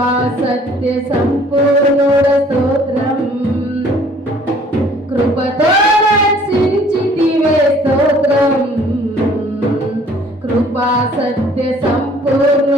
కృపా సత్య సంపూర్ణుడ స్తోత్రం. కృపతో రక్షించితివే స్తోత్రం. కృపా సత్య సంపూర్ణ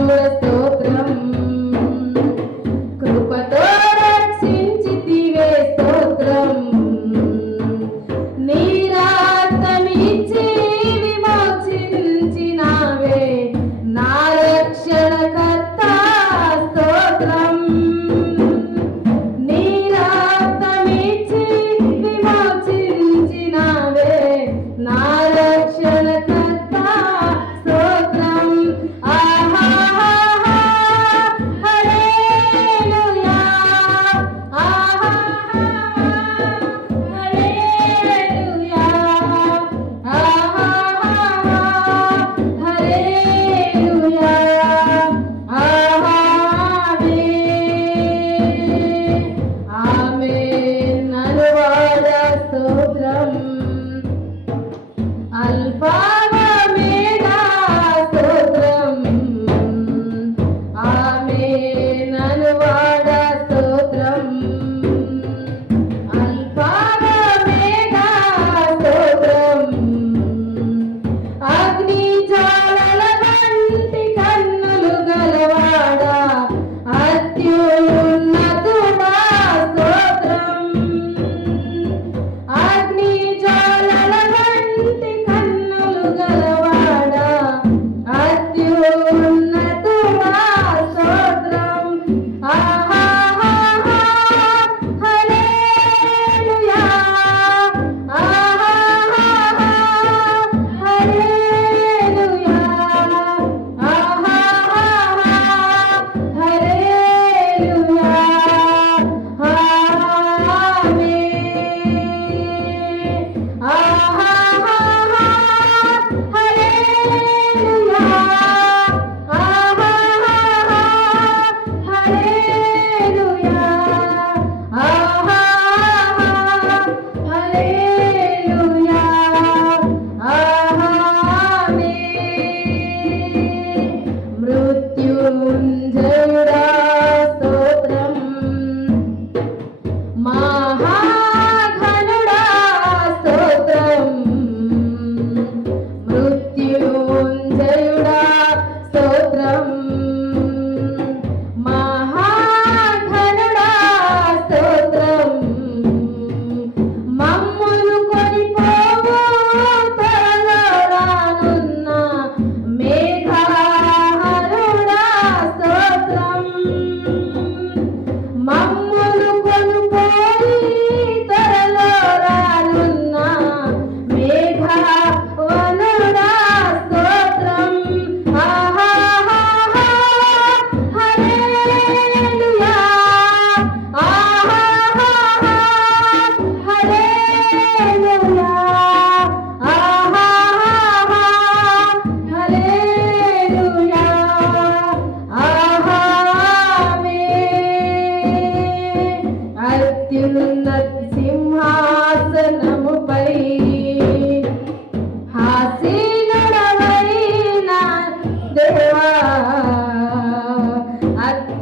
Mom.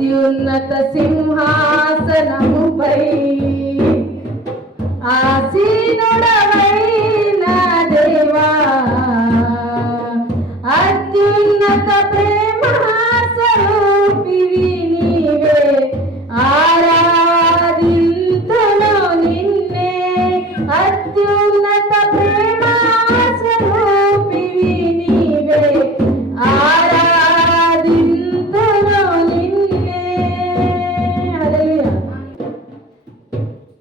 అత్యున్నత సింహాసనముపై ఆసీనుడవై